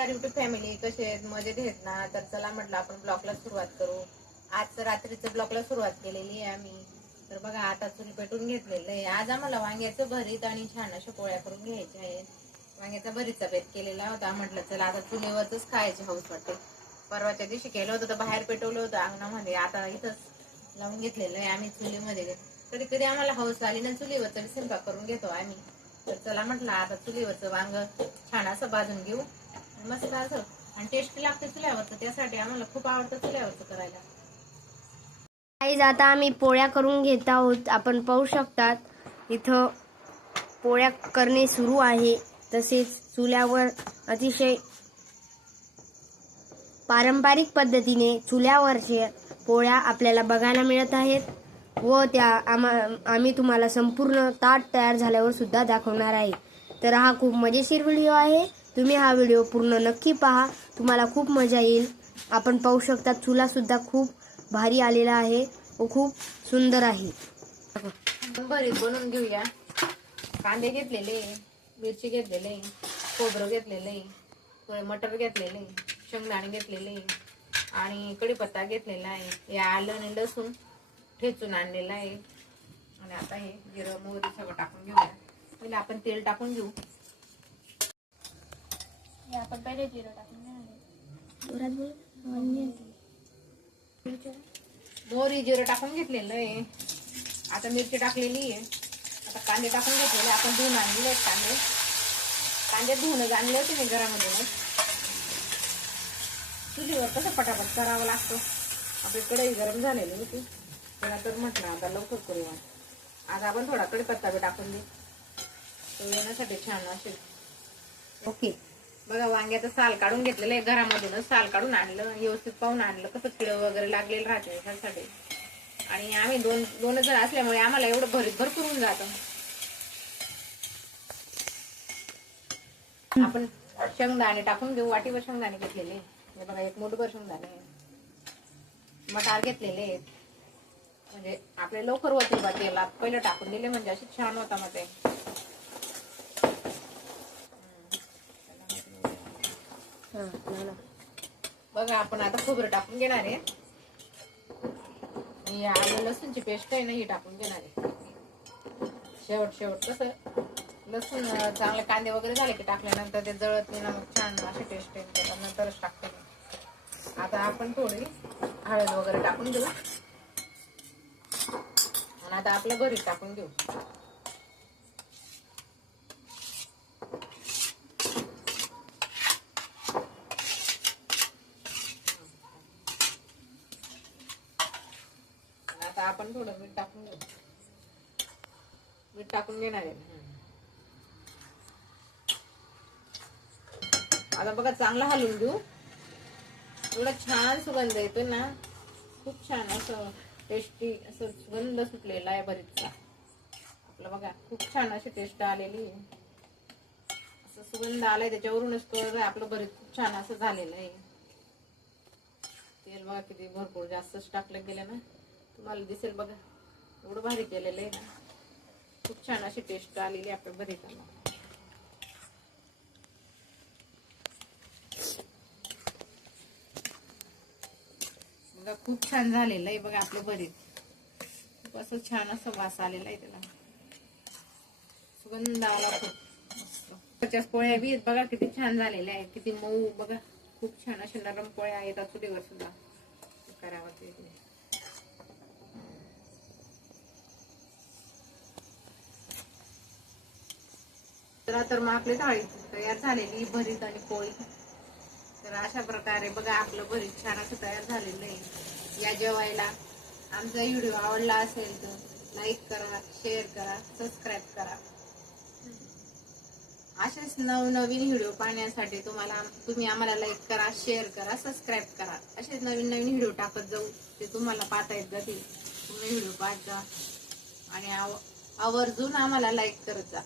नमस्कार YouTube family, कसे आहेत? मजेत आहेत ना? तर चला म्हटलं आपण ब्लॉगला सुरुवात करू. आज रात्रीचं ब्लॉगला सुरुवात केलेली आहे आम्ही. तर बघा आता चुली पेटून घेतलेलं आहे. आज आम्हाला वांग्याचं भरीत आणि छान अशा पोळ्या करून घ्यायच्या आहेत. वांग्याचा भरीतचा बेत केलेला होता. म्हटलं चला आता चुलीवरच खायची हौस वाटते. परवाच्या दिवशी केलं होतं तर बाहेर पेटवलं होतं अंगणामध्ये. आता इथंच लावून घेतलेलं आहे आम्ही चुलीमध्ये. कधी कधी आम्हाला हौस आली ना चुलीवरचा स्वयंपाक करून घेतो आम्ही. तर चला म्हटलं आता चुलीवरचं वांग छान असं भाजून घेऊ. मस्त असं आणि टेस्टी लागते चुल्यावरचं. त्यासाठी आम्हाला खूप आवडतं चुल्यावरचं करायला. गाईज आता आम्ही पोळ्या करून घेत आहोत. आपण पाहू शकतात इथं पोळ्या करणे सुरू आहे. तसेच चुल्यावर अतिशय पारंपरिक पद्धतीने चुल्यावरचे पोळ्या आपल्याला बघायला मिळत आहेत व त्या आम्ही तुम्हाला संपूर्ण ताट तयार झाल्यावर सुद्धा दाखवणार आहे. तर हा खूप मजेशीर व्हिडिओ आहे. तुम्ही हा व्हिडिओ पूर्ण नक्की पहा, तुम्हाला खूप मजा येईल. आपण पाहू शकता चुला सुद्धा खूप भारी आलेला आहे व खूप सुंदर आहे. भरीत बनवून घेऊया. कांदे घेतलेले, मिरची घेतलेले, खोबरं घेतलेले, थोडे मटर घेतलेले, शेंगदाणे घेतलेले आणि कढीपत्ता घेतलेला आहे. हे आलं आणि लसूण ठेचून आणलेला आहे. आणि आता हे जिरं मोहरी सगळं टाकून घेऊया. पहिले आपण तेल टाकून घेऊ. आपण पहिले जिरं टाकून मोहरी जिरं टाकून घेतलेलं आहे. आता मिरची टाकलेली आहे. आता कांदे टाकून घेतलेले. आपण धुवून आणलेले आहेत कांदे धुवूनच आणले होते मी घरामधूनच. चुलीवर कसं पटापट करावं लागतं. आपली कढई गरम झालेली होती तेव्हा तर म्हटलं आता लवकर करूया. आज आपण थोडा कढीपत्ता बी टाकून देऊ तो येण्यासाठी छान असेल. ओके बघा वांग्याचं साल काढून घेतलेलं आहे. घरामधूनच साल काढून आणलं, व्यवस्थित पाहून आणलं. कसं किडं वगैरे लागलेलं राहते त्यासाठी. आणि आम्ही दोन जण असल्यामुळे आम्हाला एवढं भरीत भरपूर होऊन जातं. आपण शेंगदाणे टाकून घेऊ. वाटीवर शेंगदाणे घेतलेले. हे बघा एक मोठभर शेंगदाणे. मटार घेतलेले आहेत. म्हणजे आपले लवकर होतील बा तेलात. पहिलं टाकून दिले म्हणजे असे छान होता मग ते. बघा आपण आता खोबरं टाकून घेणार आहे. आलं लसूणची पेस्ट आहे ना ही टाकून घेणार आहे. शेवट कसं लसूण चांगले कांदे वगैरे झाले की टाकल्यानंतर ते जळत नाही ना, मग छान अशी टेस्ट येईल. नंतरच टाकते. आता आपण थोडी हळद वगैरे टाकून घेऊ आणि आता आपलं भरीत टाकून घेऊ. आता आपण थोडं मीठ टाकून घेऊ. मीठ टाकून घेणार आहे. आता बघा चांगला हलवून घेऊ. एवढा छान सुगंध येतो ना, खूप छान असं टेस्टी असं सुगंध सुटलेला आहे भरीतचा. आपलं बघा खूप छान अशी टेस्ट आलेली आहे. असं सुगंध आलाय त्याच्यावरूनच कळलं आपलं भरीत खूप छान असं झालेलं आहे. तेल बघा किती भरपूर जास्तच टाकलं गेलं ना, तुम्हाला दिसेल बघा एवढं भारी केलेलं आहे ना. खूप छान अशी टेस्ट आलेली आपल्या भरीताला. बघा खूप छान झालेलं आहे बघा आपलं भरीत. खूप असं छान असं वास आलेला आहे त्याला. सुगंध आला खूप. त्याच्याच पोळ्या बी बघा किती छान झालेल्या आहेत. किती मऊ बघा. खूप छान अशा नरम पोळ्या आहेत चुलीवर सुद्धा करावं. तर मग आपली थाळी तयार झालेली भरीत आणि पोळी. तर अशा प्रकारे बघा आपलं भरीत छान असं तयार झालेलं आहे. या जेवायला. आमचा व्हिडिओ आवडला असेल तर लाईक करा, शेअर करा, सबस्क्राईब करा. असेच नवनवीन व्हिडिओ पाहण्यासाठी तुम्ही आम्हाला लाईक करा, शेअर करा, सबस्क्राईब करा. असेच नवीन व्हिडिओ टाकत जाऊ. ते तुम्हाला पाहता येत जातील. तुम्ही व्हिडिओ पाहत जा आणि आवर्जून आम्हाला लाईक करत जा.